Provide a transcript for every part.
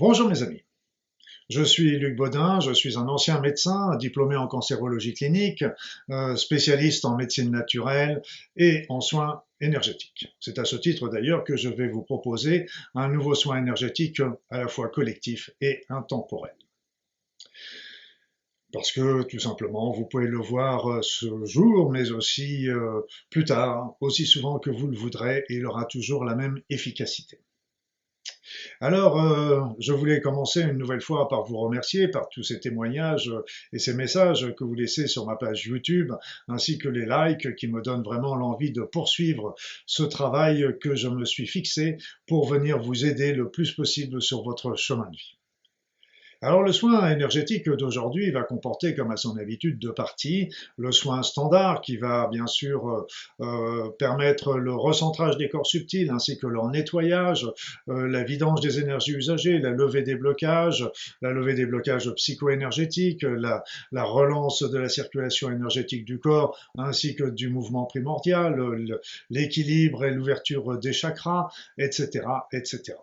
Bonjour mes amis, je suis Luc Baudin, je suis un ancien médecin diplômé en cancérologie clinique, spécialiste en médecine naturelle et en soins énergétiques. C'est à ce titre d'ailleurs que je vais vous proposer un nouveau soin énergétique à la fois collectif et intemporel. Parce que tout simplement, vous pouvez le voir ce jour, mais aussi plus tard, aussi souvent que vous le voudrez, et il aura toujours la même efficacité. Alors, je voulais commencer une nouvelle fois par vous remercier par tous ces témoignages et ces messages que vous laissez sur ma page YouTube, ainsi que les likes qui me donnent vraiment l'envie de poursuivre ce travail que je me suis fixé pour venir vous aider le plus possible sur votre chemin de vie. Alors le soin énergétique d'aujourd'hui va comporter, comme à son habitude, deux parties. Le soin standard qui va bien sûr permettre le recentrage des corps subtils ainsi que leur nettoyage, la vidange des énergies usagées, la levée des blocages psycho-énergétiques, la relance de la circulation énergétique du corps ainsi que du mouvement primordial, l'équilibre et l'ouverture des chakras, etc., etc.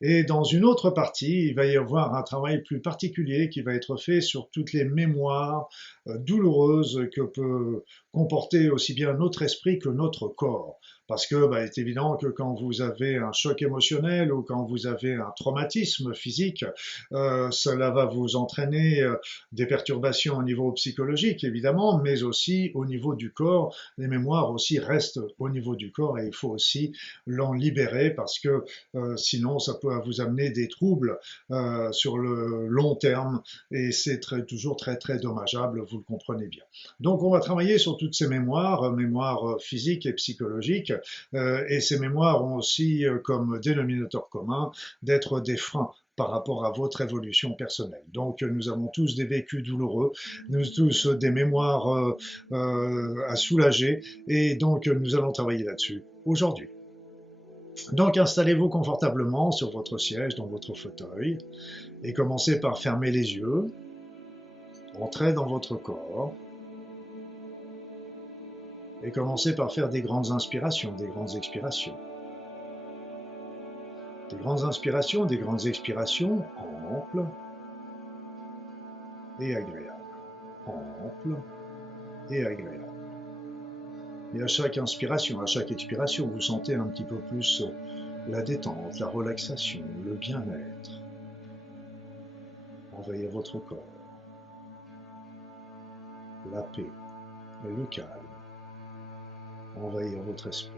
Et dans une autre partie, il va y avoir un travail plus particulier qui va être fait sur toutes les mémoires douloureuses que peut comporter aussi bien notre esprit que notre corps. Parce que, il est évident que quand vous avez un choc émotionnel ou quand vous avez un traumatisme physique, cela va vous entraîner des perturbations au niveau psychologique, évidemment, mais aussi au niveau du corps. Les mémoires aussi restent au niveau du corps et il faut aussi l'en libérer parce que sinon ça peut vous amener des troubles sur le long terme et c'est toujours très très dommageable, vous le comprenez bien. Donc on va travailler sur toutes ces mémoires, mémoires physiques et psychologiques, et ces mémoires ont aussi comme dénominateur commun d'être des freins par rapport à votre évolution personnelle. Donc nous avons tous des vécus douloureux, nous tous des mémoires à soulager, et donc nous allons travailler là-dessus aujourd'hui. Donc installez-vous confortablement sur votre siège, dans votre fauteuil, et commencez par fermer les yeux, entrez dans votre corps, et commencez par faire des grandes inspirations, des grandes expirations. Des grandes inspirations, des grandes expirations, amples et agréables. Amples et agréables. Et à chaque inspiration, à chaque expiration, vous sentez un petit peu plus la détente, la relaxation, le bien-être. Envahir votre corps. La paix et le calme. Envahir votre esprit.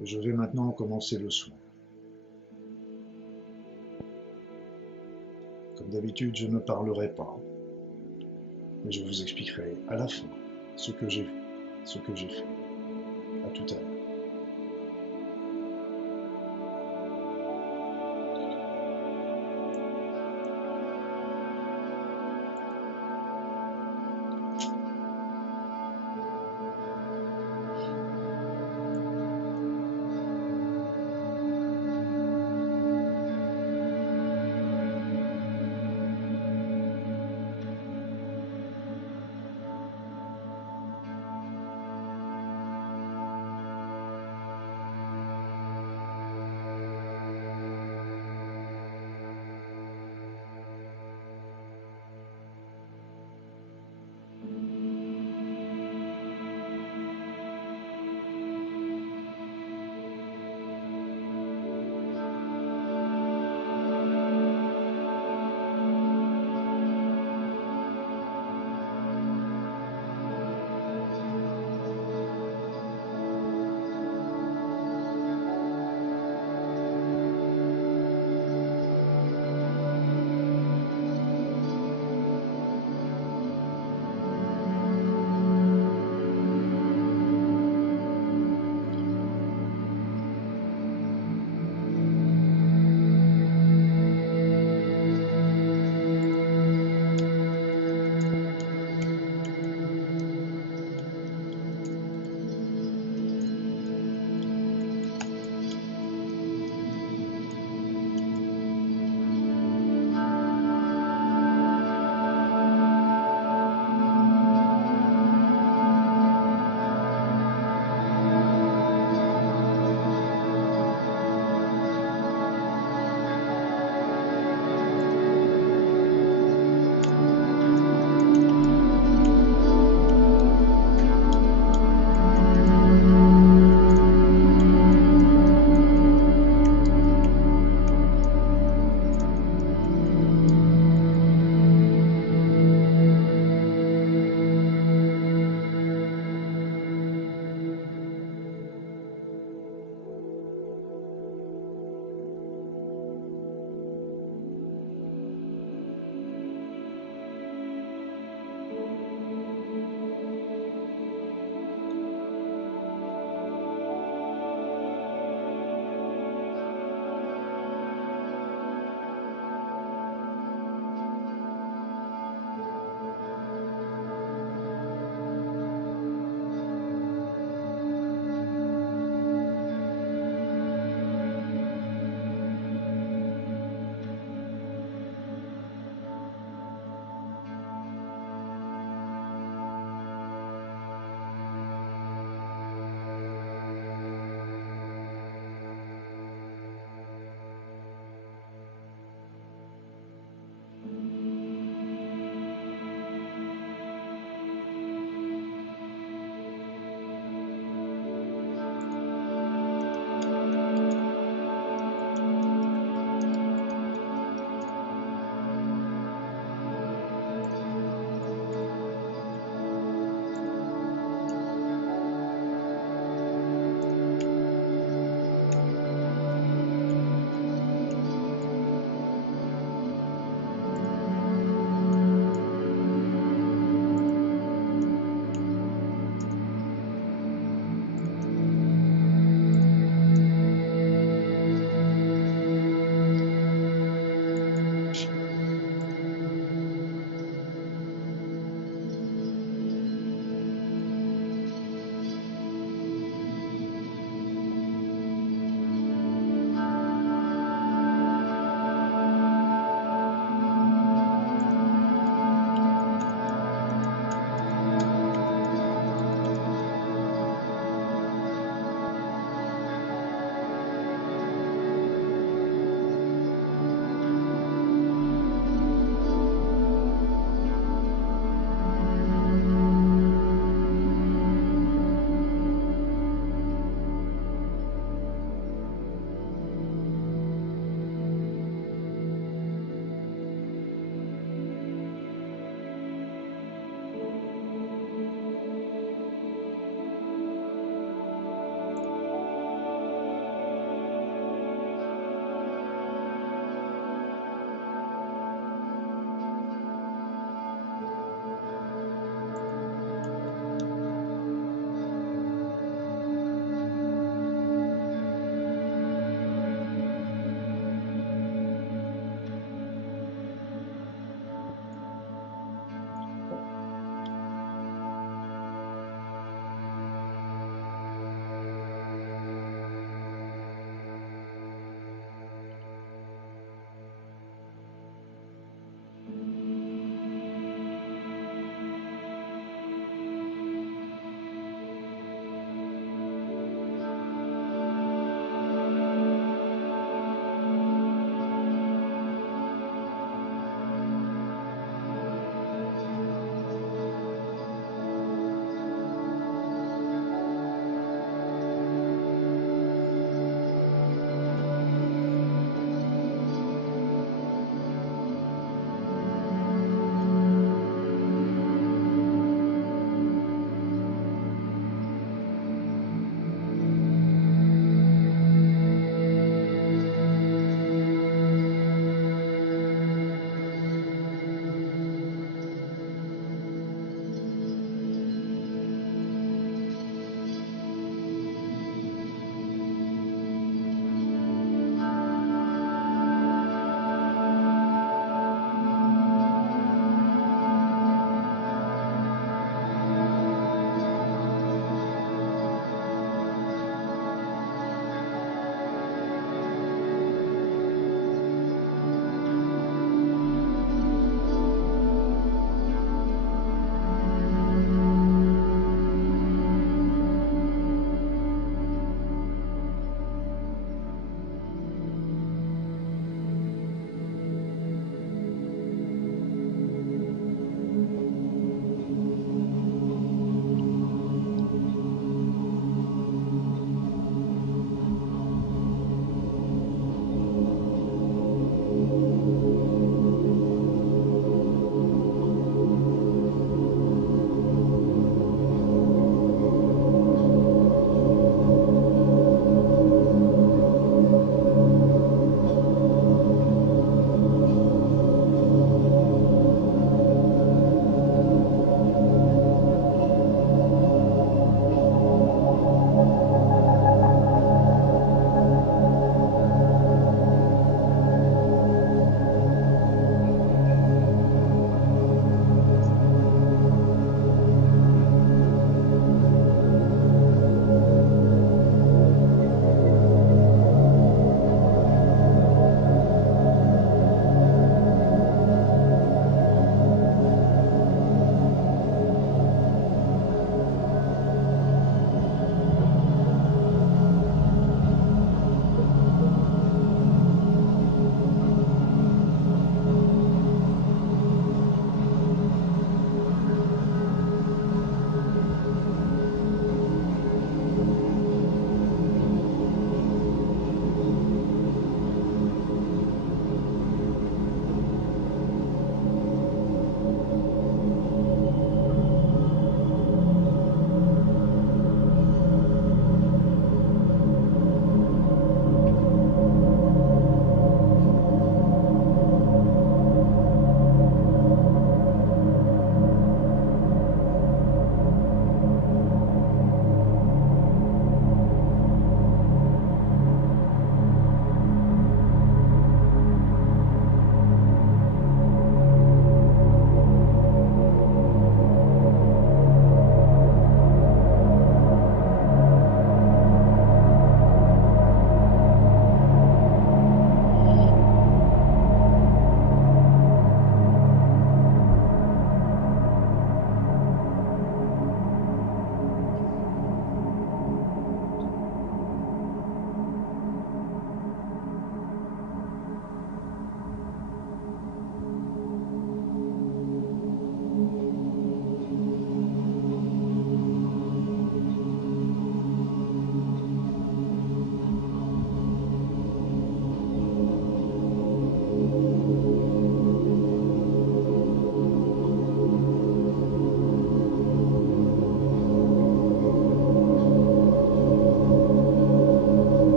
Je vais maintenant commencer le soin. Comme d'habitude, je ne parlerai pas, mais je vous expliquerai à la fin ce que j'ai vu, ce que j'ai fait. À tout à l'heure.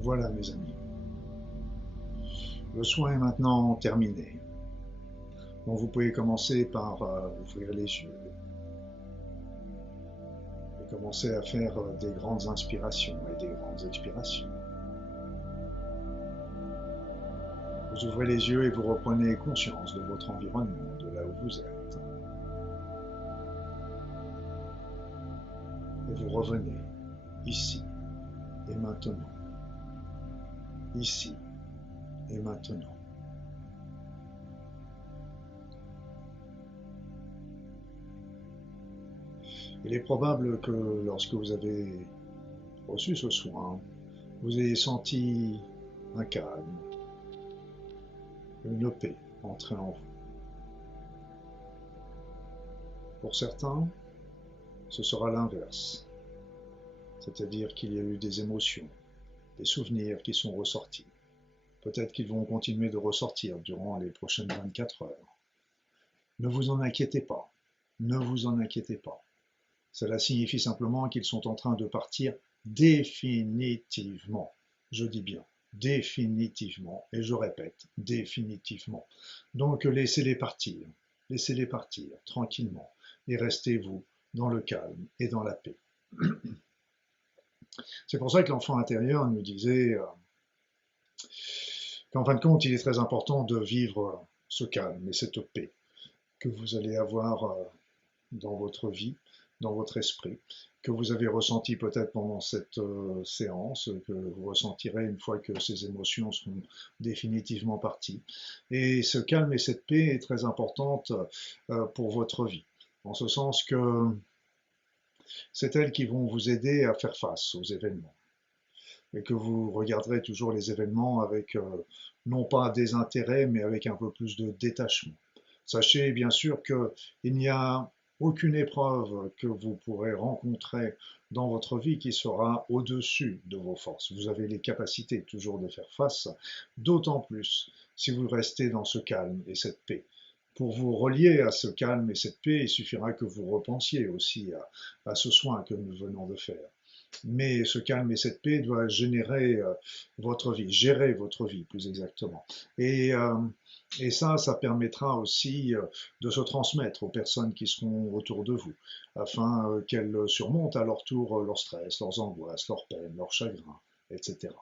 Voilà mes amis, le soin est maintenant terminé. Donc vous pouvez commencer par ouvrir les yeux et commencer à faire des grandes inspirations et des grandes expirations. Vous ouvrez les yeux et vous reprenez conscience de votre environnement, de là où vous êtes. Et vous revenez ici et maintenant. Ici et maintenant. Il est probable que lorsque vous avez reçu ce soin, vous ayez senti un calme, une paix entrer en vous. Pour certains, ce sera l'inverse, c'est-à-dire qu'il y a eu des émotions, des souvenirs qui sont ressortis. Peut-être qu'ils vont continuer de ressortir durant les prochaines 24 heures. Ne vous en inquiétez pas, ne vous en inquiétez pas. Cela signifie simplement qu'ils sont en train de partir définitivement. Je dis bien définitivement, et je répète, définitivement. Donc laissez-les partir tranquillement, et restez-vous dans le calme et dans la paix. C'est pour ça que l'enfant intérieur nous disait qu'en fin de compte, il est très important de vivre ce calme et cette paix que vous allez avoir dans votre vie, dans votre esprit, que vous avez ressenti peut-être pendant cette séance, que vous ressentirez une fois que ces émotions seront définitivement parties. Et ce calme et cette paix est très importante pour votre vie, en ce sens que c'est elles qui vont vous aider à faire face aux événements et que vous regarderez toujours les événements avec non pas des intérêts, mais avec un peu plus de détachement. Sachez bien sûr qu'il n'y a aucune épreuve que vous pourrez rencontrer dans votre vie qui sera au-dessus de vos forces. Vous avez les capacités toujours de faire face, d'autant plus si vous restez dans ce calme et cette paix. Pour vous relier à ce calme et cette paix, il suffira que vous repensiez aussi à ce soin que nous venons de faire. Mais ce calme et cette paix doivent générer votre vie, gérer votre vie plus exactement. Et ça permettra aussi de se transmettre aux personnes qui seront autour de vous, afin qu'elles surmontent à leur tour leur stress, leurs angoisses, leurs peines, leurs chagrins, etc.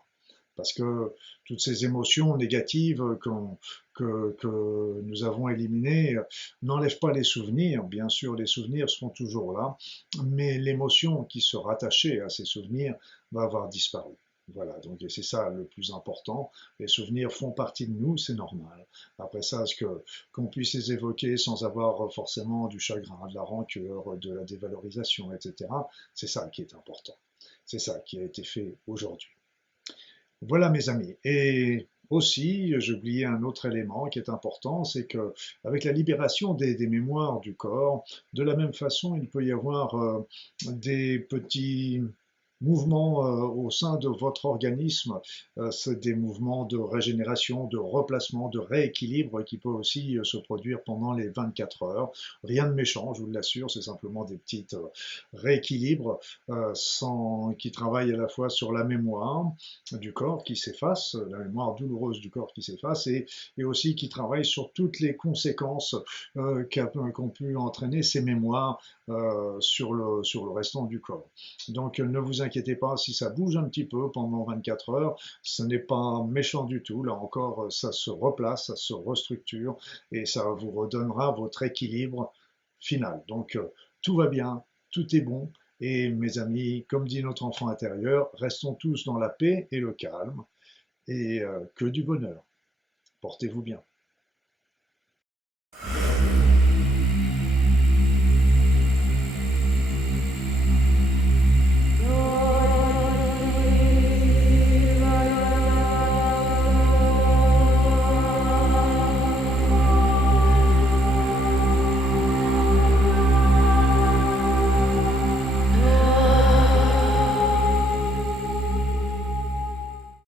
Parce que toutes ces émotions négatives que nous avons éliminées n'enlèvent pas les souvenirs. Bien sûr, les souvenirs seront toujours là, mais l'émotion qui se rattachait à ces souvenirs va avoir disparu. Voilà, donc c'est ça le plus important. Les souvenirs font partie de nous, c'est normal. Après ça, qu'on puisse les évoquer sans avoir forcément du chagrin, de la rancœur, de la dévalorisation, etc., c'est ça qui est important. C'est ça qui a été fait aujourd'hui. Voilà mes amis. Et aussi, j'ai oublié un autre élément qui est important, c'est que avec la libération des mémoires du corps, de la même façon, il peut y avoir des petits mouvements au sein de votre organisme, c'est des mouvements de régénération, de replacement, de rééquilibre qui peut aussi se produire pendant les 24 heures. Rien de méchant, je vous l'assure, c'est simplement des petites rééquilibres qui travaillent à la fois sur la mémoire du corps qui s'efface, la mémoire douloureuse du corps qui s'efface, et aussi qui travaille sur toutes les conséquences qu'ont pu entraîner ces mémoires sur le restant du corps. Donc ne vous inquiétez pas si ça bouge un petit peu pendant 24 heures, ce n'est pas méchant du tout, là encore ça se replace, ça se restructure et ça vous redonnera votre équilibre final. Donc tout va bien, tout est bon. Et mes amis, comme dit notre enfant intérieur, restons tous dans la paix et le calme, et que du bonheur. Portez-vous bien.